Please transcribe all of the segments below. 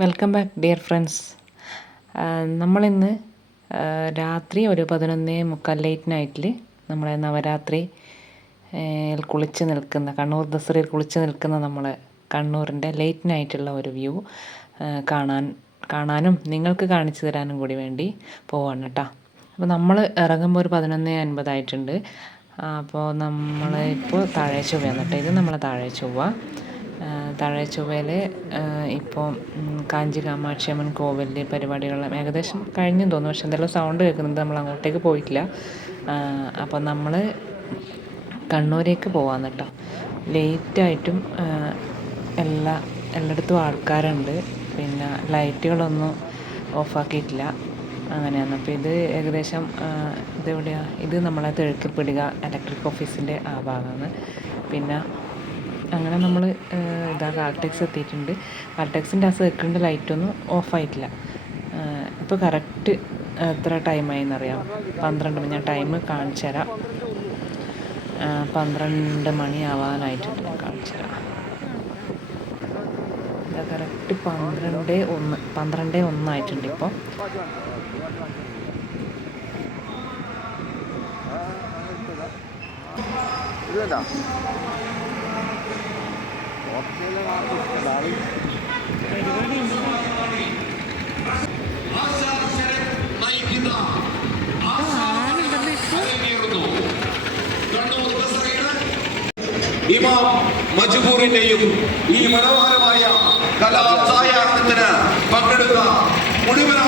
Welcome back dear friends നമ്മളിന്ന് രാത്രി ഒരു പതിനൊന്നേ മുക്കാൽ ലേറ്റ് നൈറ്റിൽ നമ്മളെ നവരാത്രി കുളിച്ച് നിൽക്കുന്ന കണ്ണൂർ ദസറയിൽ കുളിച്ച് നിൽക്കുന്ന നമ്മൾ കണ്ണൂരിന്റെ ലേറ്റ് നൈറ്റുള്ള ഒരു വ്യൂ കാണാൻ കാണാനും നിങ്ങൾക്ക് കാണിച്ചു തരാനും കൂടി വേണ്ടി പോവാണ് കേട്ടോ അപ്പോൾ നമ്മൾ ഇറങ്ങുമ്പോൾ ഒരു പതിനൊന്നേ അൻപതായിട്ടുണ്ട് അപ്പോൾ നമ്മളിപ്പോൾ താഴെ ചൊവ്വയാണ് കേട്ടോ ഇത് നമ്മളെ താഴെ ചൊവ്വ. താഴെ ചൊവ്വയിൽ ഇപ്പോൾ കാഞ്ചി കാമാക്ഷി അമ്മൻ കോവിലിൽ പരിപാടികൾ ഏകദേശം കഴിഞ്ഞു തോന്നുന്നു. പക്ഷെ എന്തെല്ലാം സൗണ്ട് കേൾക്കുന്നുണ്ട് നമ്മൾ അങ്ങോട്ടേക്ക് പോയിട്ടില്ല. അപ്പോൾ നമ്മൾ കണ്ണൂരേക്ക് പോവാന്ന് കേട്ടോ. ലേറ്റായിട്ടും എല്ലാ എല്ലായിടത്തും ആൾക്കാരുണ്ട്. പിന്നെ ലൈറ്റുകളൊന്നും ഓഫാക്കിയിട്ടില്ല അങ്ങനെയാണ്. അപ്പോൾ ഇത് ഏകദേശം ഇതെവിടെയാണ് ഇത് നമ്മളെ തിഴക്കിപ്പിടിക ഇലക്ട്രിക് ഓഫീസിന്റെ ആ ഭാഗമാണ്. പിന്നെ അങ്ങനെ നമ്മൾ ഇതാ കാർട്ടെക്സ് എത്തിയിട്ടുണ്ട്. കാർട്ടെക്സിന്റെ ആ സർക്കിളിന്റെ ലൈറ്റൊന്നും ഓഫായിട്ടില്ല ഇപ്പോൾ കറക്റ്റ് എത്ര ടൈമായി എന്നറിയാം പന്ത്രണ്ട് മണി ഞാൻ ടൈം കാണിച്ചു തരാം. പന്ത്രണ്ട് മണി ആവാനായിട്ടുണ്ട് ഞാൻ കാണിച്ചു തരാം. ഇതാ കറക്റ്റ് പന്ത്രണ്ട് ഒന്ന് പന്ത്രണ്ട് ഒന്നായിട്ടുണ്ട് ഇപ്പോൾ ഇമാം മജ്ബൂറിന്റെയും ഈ മനോഹരമായ കലാസായാഹ്നത്തിന് പങ്കെടുത്ത മുഴുവൻ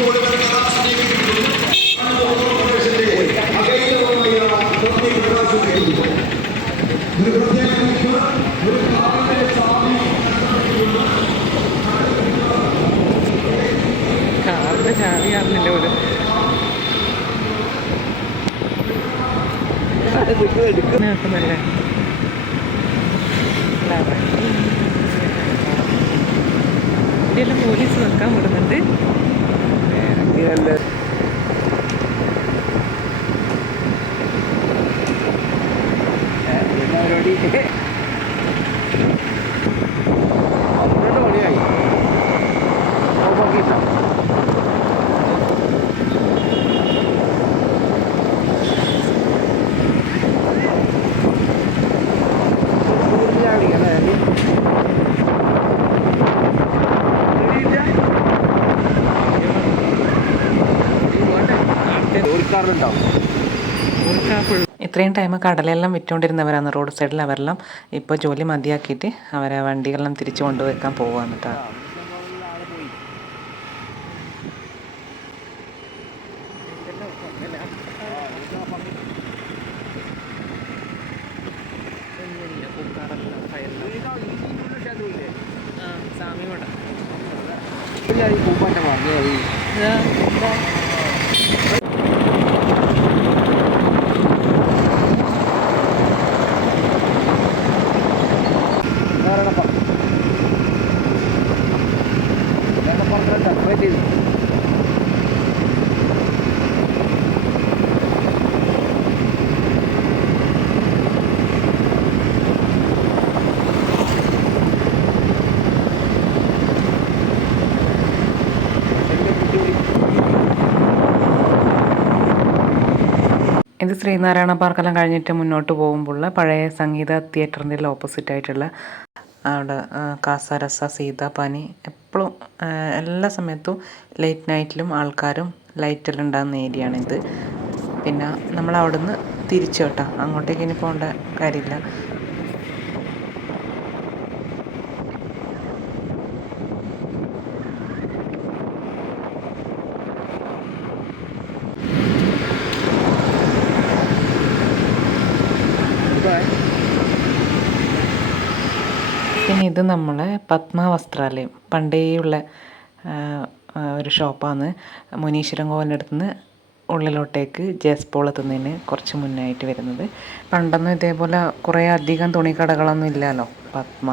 മുഴുവൻ നോക്കുന്നല്ലേ ഇവിടെയെല്ലാം പോലീസ് നിൽക്കാൻ വിടുന്നുണ്ട്. ഇത്രയും ടൈം കടലെല്ലാം വിറ്റുകൊണ്ടിരുന്നവരാണ്. റോഡ് സൈഡിൽ അവരെല്ലാം ഇപ്പോൾ ജോലി മതിയാക്കിയിട്ട് അവരെ വണ്ടികളെല്ലാം തിരിച്ചു കൊണ്ടുവയ്ക്കാൻ പോവുകയാണ് കേട്ടോ ഇത് ശ്രീനാരായണ പാർക്കെല്ലാം കഴിഞ്ഞിട്ട് മുന്നോട്ട് പോകുമ്പോൾ പഴയ സംഗീത തിയേറ്ററിന്റെ ഓപ്പോസിറ്റ് ആയിട്ടുള്ള അവിടെ കാസരസ സീതാപാനി എപ്പോഴും എല്ലാ സമയത്തും ലേറ്റ് നൈറ്റിലും ആൾക്കാരും ലൈറ്റെല്ലാം ഉണ്ടാകുന്ന ഏരിയയാണിത്. പിന്നെ നമ്മൾ അവിടുന്ന് തിരിച്ചു കേട്ടോ. അങ്ങോട്ടേക്ക് ഇനി പോകേണ്ട കാര്യമില്ല. ഇത് നമ്മളെ പത്മ വസ്ത്രാലയം. പണ്ടേയുള്ള ഒരു ഷോപ്പാണ് മുനീശ്വരൻ കോവിലിന്റെ അടുത്ത് നിന്ന് ഉള്ളിലോട്ടേക്ക് ജസ്പോൾ എത്തുന്നതിന് കുറച്ച് മുന്നായിട്ട് വരുന്നത്. പണ്ടൊന്നും ഇതേപോലെ കുറേ അധികം തുണിക്കടകളൊന്നും ഇല്ലല്ലോ പത്മ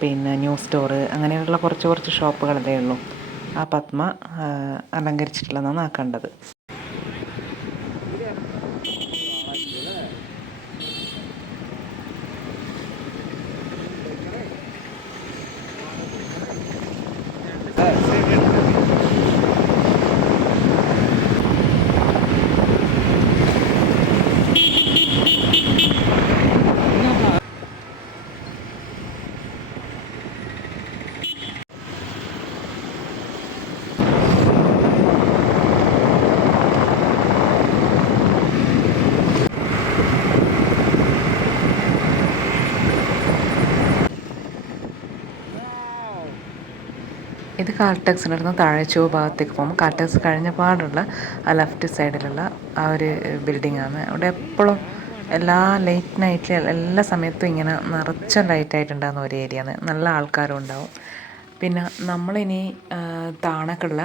പിന്നെ ന്യൂ സ്റ്റോറ് അങ്ങനെയുള്ള കുറച്ച് കുറച്ച് ഷോപ്പുകളല്ലേ ഉള്ളൂ. ആ പത്മ അലങ്കരിച്ചിട്ടുള്ളതാണ് ആ കണ്ടത്. ഇത് കാർട്ടക്സിന്റെ അടുത്ത് താഴെ ചുവ ഭാഗത്തേക്ക് പോകുമ്പോൾ കാർട്ടക്സ് കഴിഞ്ഞ പാടുള്ള ആ ലെഫ്റ്റ് സൈഡിലുള്ള ആ ഒരു ബിൽഡിംഗ് ആണ് അവിടെ എപ്പോഴും എല്ലാ ലേറ്റ് നൈറ്റിൽ എല്ലാ സമയത്തും ഇങ്ങനെ നിറച്ച ലൈറ്റായിട്ടുണ്ടാകുന്ന ഒരു ഏരിയ ആണ്. നല്ല ആൾക്കാരും ഉണ്ടാവും. പിന്നെ നമ്മളിനി താണക്കുള്ള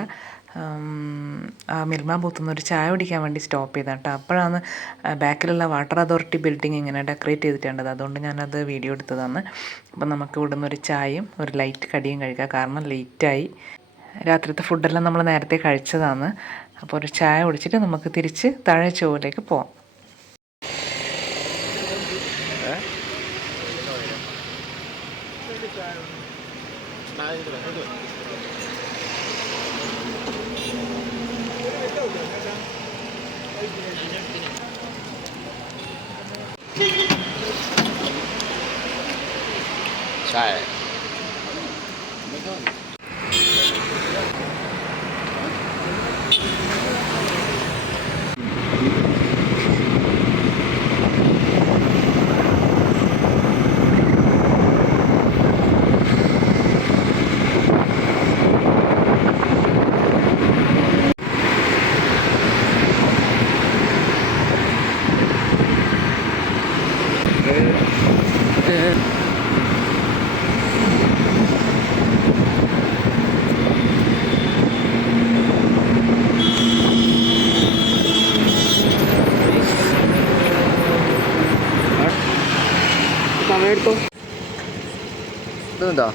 മിൽമ ബൂത്തിൽ നിന്ന് ഒരു ചായ കുടിക്കാൻ വേണ്ടി സ്റ്റോപ്പ് ചെയ്ത കേട്ടോ അപ്പോഴാണ് ബാക്കിലുള്ള വാട്ടർ അതോറിറ്റി ബിൽഡിംഗ് ഇങ്ങനെ ഡെക്കറേറ്റ് ചെയ്തിട്ടുണ്ടത്. അതുകൊണ്ട് ഞാനത് വീഡിയോ എടുത്തതാണ്. അപ്പം നമുക്ക് ഇവിടുന്ന് ഒരു ചായയും ഒരു ലൈറ്റ് കടിയും കഴിക്കാം. കാരണം ലേറ്റായി രാത്രിത്തെ ഫുഡെല്ലാം നമ്മൾ നേരത്തെ കഴിച്ചതാണ്. അപ്പോൾ ഒരു ചായ കുടിച്ചിട്ട് നമുക്ക് തിരിച്ച് താഴെ ചോവിലേക്ക് പോവാം. ചായ ใช่ എടുത്തോ ഇതെന്താ?